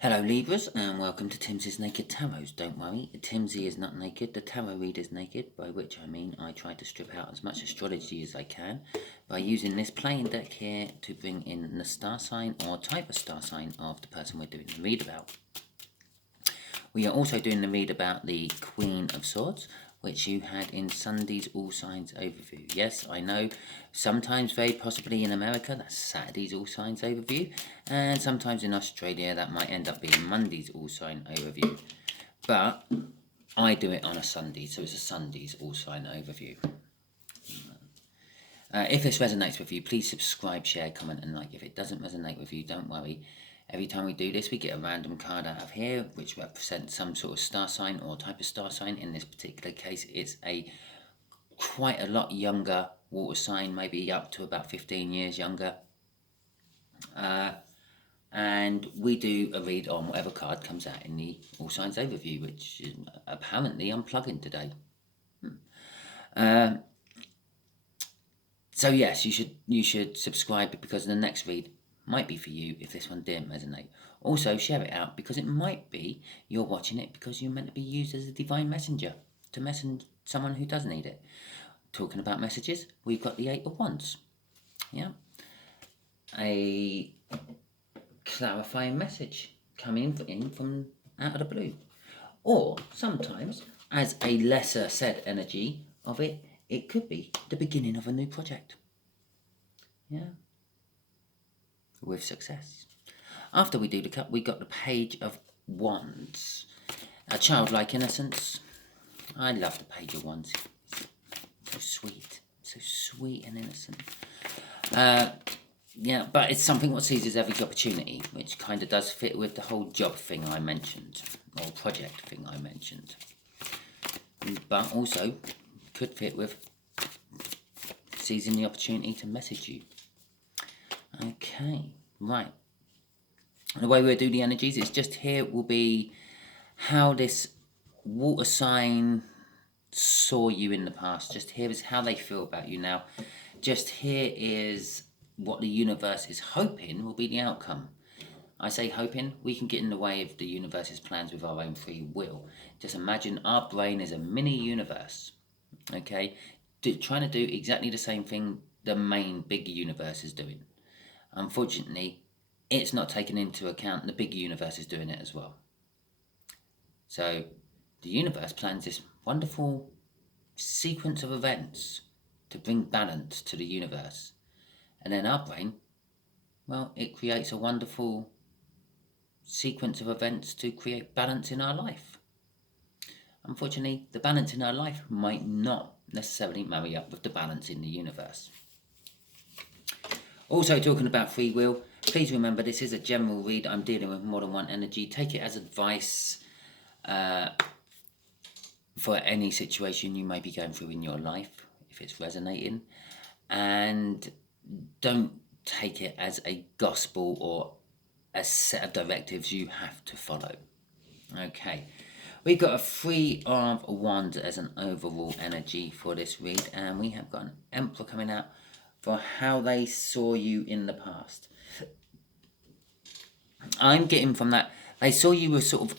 Hello Libras and welcome to Timsy's Naked Tarots. Don't worry, Timsy is not naked, the tarot reader is naked, by which I mean I try to strip out as much astrology as I can by using this plain deck here to bring in the star sign or type of star sign of the person we're doing the read about. We are also doing the read about the Queen of Swords, which you had in Sunday's All Signs Overview. Yes, I know, sometimes very possibly in America, that's Saturday's All Signs Overview, and sometimes in Australia that might end up being Monday's All Sign Overview. But I do it on a Sunday, so it's a Sunday's All Sign Overview. If this resonates with you, please subscribe, share, comment, and like. If it doesn't resonate with you, don't worry. Every time we do this, we get a random card out of here, which represents some sort of star sign or type of star sign. In this particular case, it's a quite a lot younger water sign, maybe up to about 15 years younger. And we do a read on whatever card comes out in the All Signs Overview, which is apparently I'm plugging today. So yes, you should subscribe because the next read might be for you if this one didn't resonate. Also, share it out because it might be you're watching it because you're meant to be used as a divine messenger to message someone who does need it. Talking about messages, we've got the Eight of Wands. Yeah. A clarifying message coming in from out of the blue. Or sometimes, as a lesser said energy of it, it could be the beginning of a new project. Yeah. With success. After we do the cut, we got the Page of Wands. A childlike innocence. I love the Page of Wands. So sweet. So sweet and innocent. Yeah, but it's something what seizes every opportunity, which kind of does fit with the whole job thing I mentioned, or project thing I mentioned. But also could fit with seizing the opportunity to message you. Okay, right. The way we'll do the energies is just here will be how this water sign saw you in the past. Just here is how they feel about you now. Just here is what the universe is hoping will be the outcome. I say hoping, we can get in the way of the universe's plans with our own free will. Just imagine our brain is a mini universe, okay? Trying to do exactly the same thing the main big universe is doing. Unfortunately, it's not taken into account the big universe is doing it as well. So the universe plans this wonderful sequence of events to bring balance to the universe. And then our brain, well, it creates a wonderful sequence of events to create balance in our life. Unfortunately, the balance in our life might not necessarily marry up with the balance in the universe. Also, talking about free will, please remember this is a general read. I'm dealing with more than one energy. Take it as advice for any situation you may be going through in your life, if it's resonating. And don't take it as a gospel or a set of directives you have to follow. Okay, we've got a Three of Wands as an overall energy for this read, and we have got an Emperor coming out for how they saw you in the past. I'm getting from that, they saw you as sort of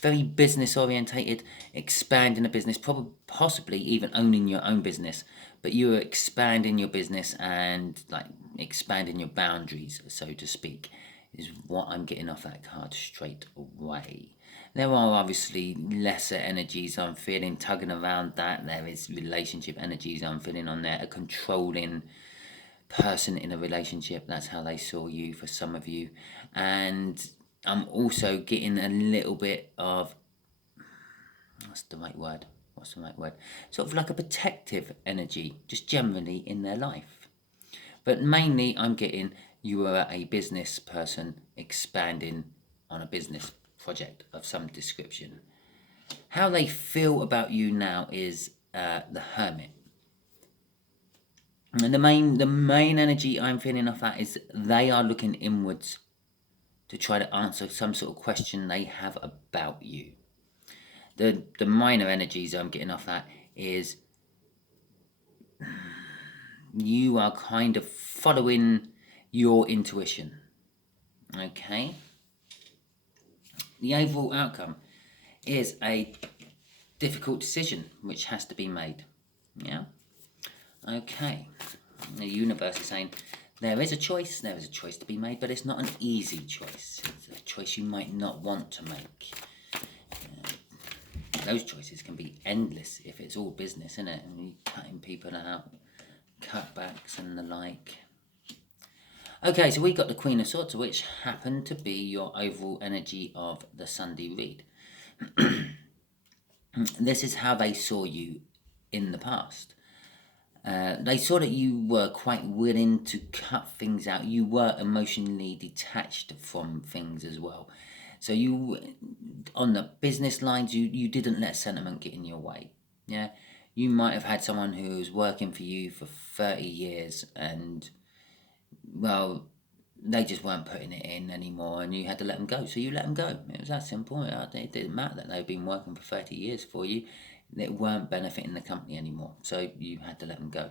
very business orientated, expanding a business, probably possibly even owning your own business, but you were expanding your business and like expanding your boundaries, so to speak, is what I'm getting off that card straight away. There are obviously lesser energies I'm feeling tugging around that. There is relationship energies I'm feeling on there, a controlling person in a relationship. That's how they saw you for some of you. And I'm also getting a little bit of, what's the right word? Sort of like a protective energy, just generally in their life. But mainly I'm getting you are a business person expanding on a business project of some description. How they feel about you now is the Hermit. And the main energy I'm feeling off that is they are looking inwards to try to answer some sort of question they have about you. The minor energies I'm getting off that is you are kind of following your intuition. Okay? the overall outcome is a difficult decision which has to be made. Yeah? Okay. The universe is saying there is a choice to be made, but it's not an easy choice. It's a choice you might not want to make. Those choices can be endless if it's all business, isn't it? And you're cutting people out, cutbacks and the like. Okay, so we got the Queen of Swords, which happened to be your overall energy of the Sunday read. This is how they saw you in the past. They saw that you were quite willing to cut things out. You were emotionally detached from things as well. So you, on the business lines, you didn't let sentiment get in your way. Yeah, you might have had someone who was working for you for 30 years and, well, they just weren't putting it in anymore and you had to let them go. So you let them go. It was that simple. It didn't matter that they'd been working for 30 years for you. They weren't benefiting the company anymore. So you had to let them go.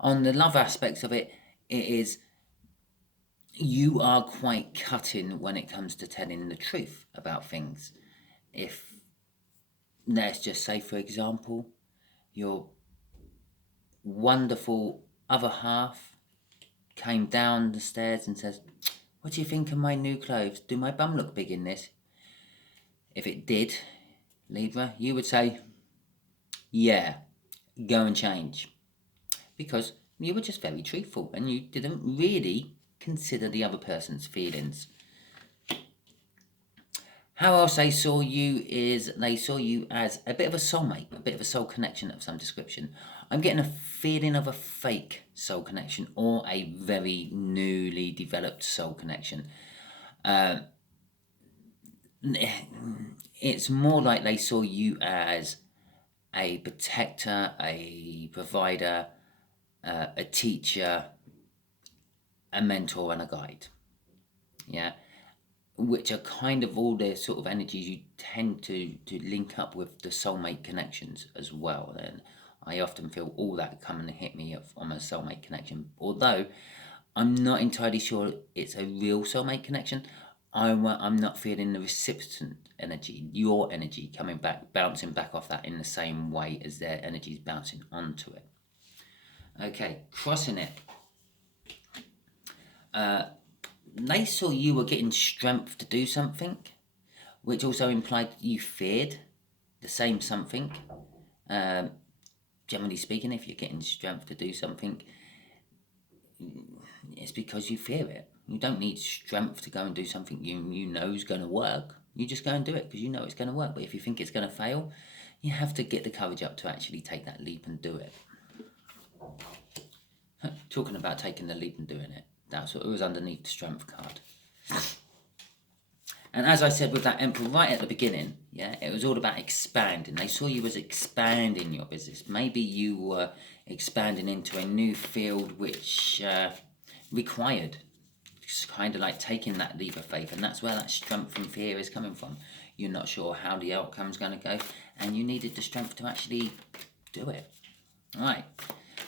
On the love aspects of it, it is you are quite cutting when it comes to telling the truth about things. If, let's just say, for example, your wonderful other half came down the stairs and says, "What do you think of my new clothes? Do my bum look big in this?" If it did, Libra, you would say, "Yeah, go and change." Because you were just very truthful and you didn't really consider the other person's feelings. How else they saw you is they saw you as a bit of a soulmate, a bit of a soul connection of some description. I'm getting a feeling of a fake soul connection or a very newly developed soul connection. It's more like they saw you as a protector, a provider, a teacher, a mentor and a guide. Yeah, which are kind of all the sort of energies you tend to link up with the soulmate connections as well. And I often feel all that come and hit me on a soulmate connection. Although I'm not entirely sure it's a real soulmate connection. I'm not feeling the recipient energy, your energy coming back, bouncing back off that in the same way as their energy is bouncing onto it. Okay, crossing it. They saw you were getting strength to do something, which also implied you feared the same something. Generally speaking, if you're getting strength to do something, it's because you fear it. You don't need strength to go and do something you know is going to work. You just go and do it because you know it's going to work. But if you think it's going to fail, you have to get the courage up to actually take that leap and do it. Talking about taking the leap and doing it. That's what it was underneath the strength card. And as I said with that Emperor right at the beginning, yeah, it was all about expanding. They saw you as expanding your business. Maybe you were expanding into a new field which required, it's kind of like taking that leap of faith. And that's where that strength from fear is coming from. You're not sure how the outcome's going to go. And you needed the strength to actually do it. All right.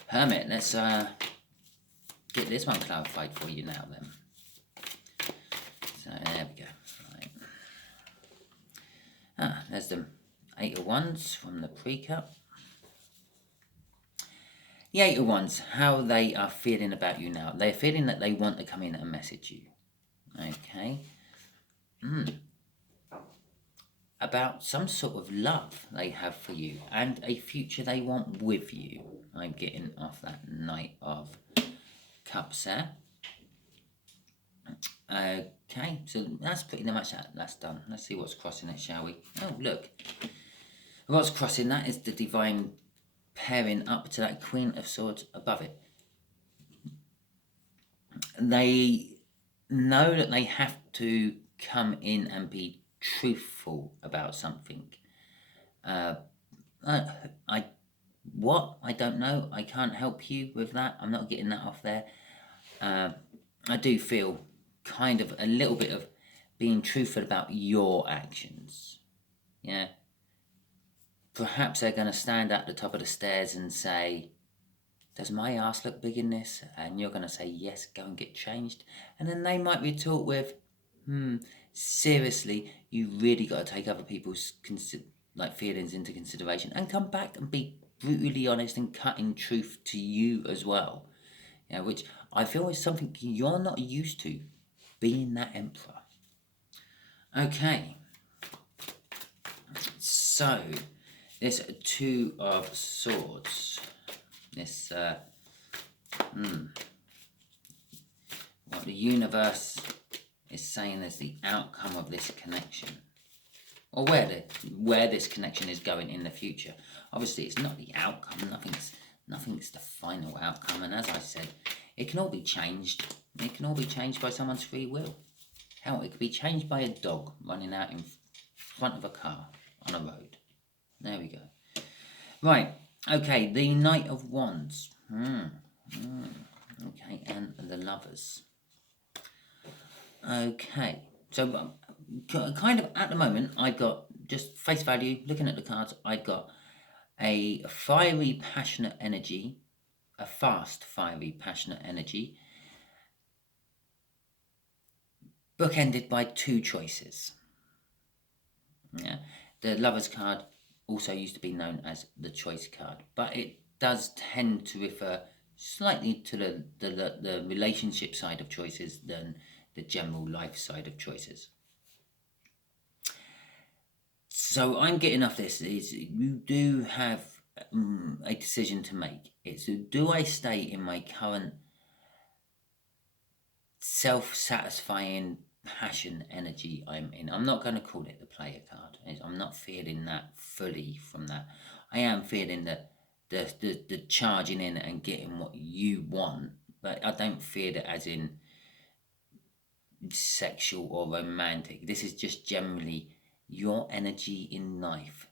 Hermit, let's get this one clarified for you now then. So there we go. Right. There's the 8 of Wands from the pre-cut. The 8 of Wands, how they are feeling about you now. They're feeling that they want to come in and message you. Okay. About some sort of love they have for you and a future they want with you. I'm getting off that Knight of Cups there. Okay, so that's pretty much that's done. Let's see what's crossing it, shall we? Oh, look. What's crossing that is the divine pairing up to that Queen of Swords above it. They know that they have to come in and be truthful about something. I don't know. I can't help you with that. I'm not getting that off there. I do feel kind of a little bit of being truthful about your actions. Yeah. Perhaps they're going to stand at the top of the stairs and say, "Does my ass look big in this?" And you're going to say, "Yes, go and get changed." And then they might retort with, seriously, you really got to take other people's feelings into consideration and come back and be brutally honest and cutting truth to you as well. Yeah, which I feel is something you're not used to, being that emperor. Okay, so this Two of Swords, this what the universe is saying is the outcome of this connection, or where this connection is going in the future. Obviously, it's not the outcome. Nothing's the final outcome. And as I said, it can all be changed. It can all be changed by someone's free will. Hell, it could be changed by a dog running out in front of a car on a road. There we go. Right. Okay. The Knight of Wands. Okay, and the Lovers. Okay, so kind of at the moment, I've got, just face value, looking at the cards, I've got a fiery, passionate energy, a fast, fiery, passionate energy, bookended by two choices. Yeah, the Lovers card also used to be known as the Choice card, but it does tend to refer slightly to the relationship side of choices than the general life side of choices. So I'm getting off this is you do have a decision to make. It's, do I stay in my current self-satisfying passion energy I'm in? I'm not going to call it the player card. I'm not feeling that fully from that. I am feeling the charging in and getting what you want, but I don't feel it as in sexual or romantic. This is just generally your energy in life.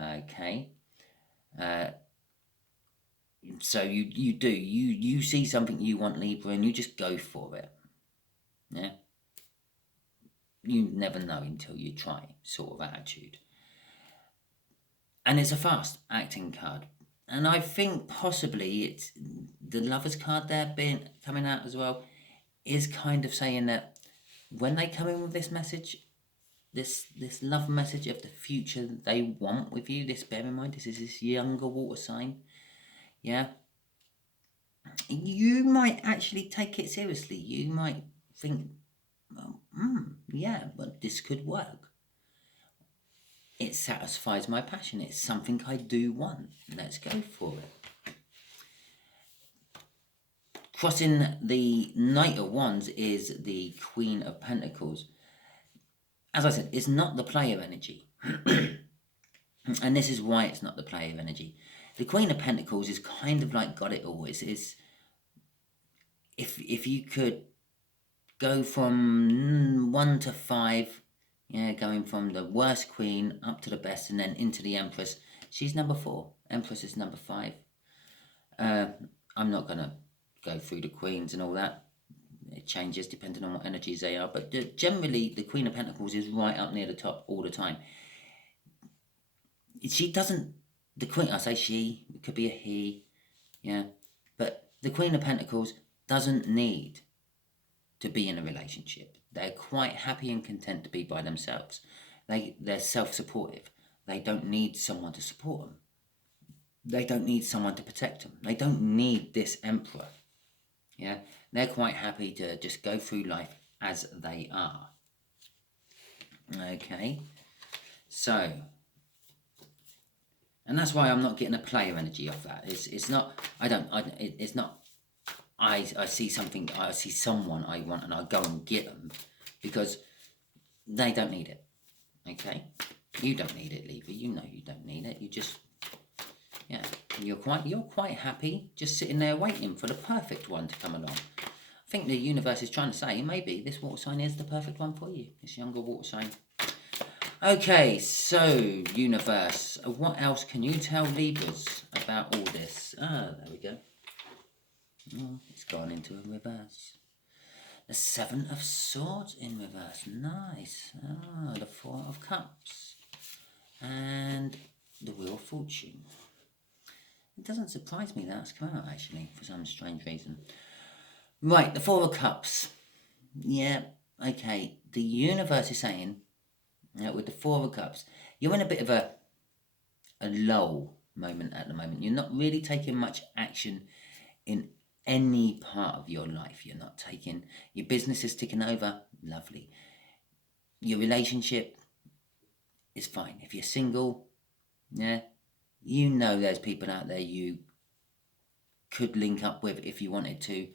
Okay. So you see something you want, Libra, and you just go for it. Yeah. You never know until you try, sort of attitude. And it's a fast acting card. And I think possibly it's the Lovers card there coming out as well is kind of saying that when they come in with this message, this love message of the future they want with you, this, bear in mind, this is this younger water sign. Yeah. You might actually take it seriously. You might think, well, yeah, but this could work. It satisfies my passion. It's something I do want. Let's go for it. Crossing the Knight of Wands is the Queen of Pentacles. As I said, it's not the player energy. And this is why it's not the player energy. The Queen of Pentacles is kind of like got it all. It's if you could go from 1 to 5, yeah, going from the worst queen up to the best and then into the Empress. She's number 4. Empress is number 5. I'm not going to go through the queens and all that. It changes depending on what energies they are. But generally, the Queen of Pentacles is right up near the top all the time. She doesn't... The Queen... I say she. It could be a he. Yeah. But the Queen of Pentacles doesn't need to be in a relationship. They're quite happy and content to be by themselves. They're self-supportive. They don't need someone to support them. They don't need someone to protect them. They don't need this emperor. Yeah, they're quite happy to just go through life as they are. Okay, so, and that's why I'm not getting a player energy off that. It's not. It's not. I see something. I see someone I want, and I go and get them because they don't need it. Okay, you don't need it, Libra. You know you don't need it. You just, yeah, you're quite happy just sitting there waiting for the perfect one to come along. I think the universe is trying to say maybe this water sign is the perfect one for you. This younger water sign. Okay, so universe, what else can you tell Libras about all this? There we go. Oh, it's gone into a reverse. The 7 of Swords in reverse. Nice. The 4 of Cups. And the Wheel of Fortune. It doesn't surprise me that's come out, actually, for some strange reason. Right, the 4 of Cups. Yeah, okay. the universe is saying, with the Four of Cups, you're in a bit of a lull moment at the moment. You're not really taking much action in any part of your life. You're not taking, your business is ticking over, lovely. Your relationship is fine. If you're single, yeah, you know there's people out there you could link up with if you wanted to,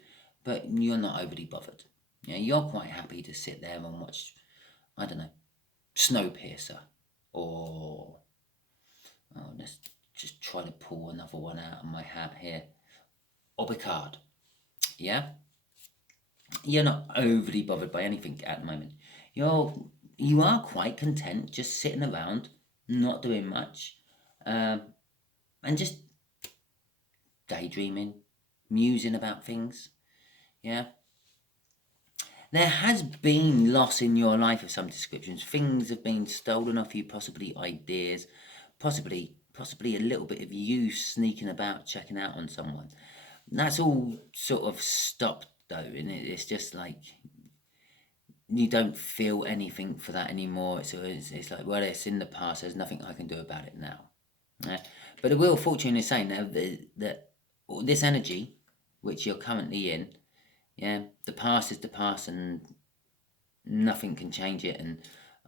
but you're not overly bothered. Yeah, you're quite happy to sit there and watch, I don't know, Snowpiercer, or let's just try to pull another one out of my hat here, or Picard. Yeah, you're not overly bothered by anything at the moment. You are quite content just sitting around, not doing much, and just daydreaming, musing about things. Yeah. There has been loss in your life of some descriptions. Things have been stolen off you, possibly ideas, possibly a little bit of you sneaking about, checking out on someone. That's all sort of stopped though, and it's just like you don't feel anything for that anymore. It's like, well, it's in the past. There's nothing I can do about it now. But the Wheel of Fortune is saying that this energy, which you're currently in, yeah, the past is the past, and nothing can change it. And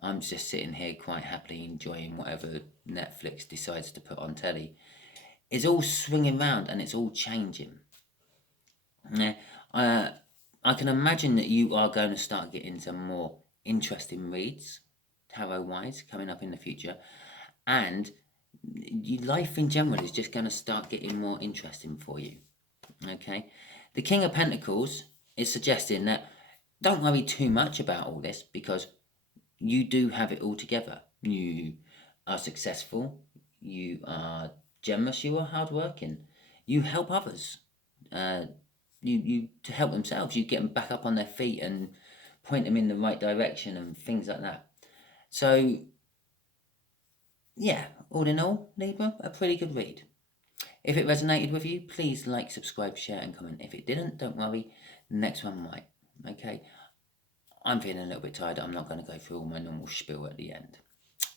I'm just sitting here quite happily enjoying whatever Netflix decides to put on telly. It's all swinging round and it's all changing. Yeah, I can imagine that you are going to start getting some more interesting reads, tarot-wise, coming up in the future. And your life in general is just going to start getting more interesting for you. Okay? The King of Pentacles is suggesting that don't worry too much about all this, because you do have it all together. You are successful. You are generous. You are hardworking. You help others. You to help themselves. You get them back up on their feet and point them in the right direction and things like that. So, yeah, all in all, Libra, a pretty good read. If it resonated with you, please like, subscribe, share, and comment. If it didn't, don't worry, the next one might. Okay, I'm feeling a little bit tired. I'm not going to go through all my normal spiel at the end.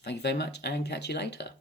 Thank you very much, and catch you later.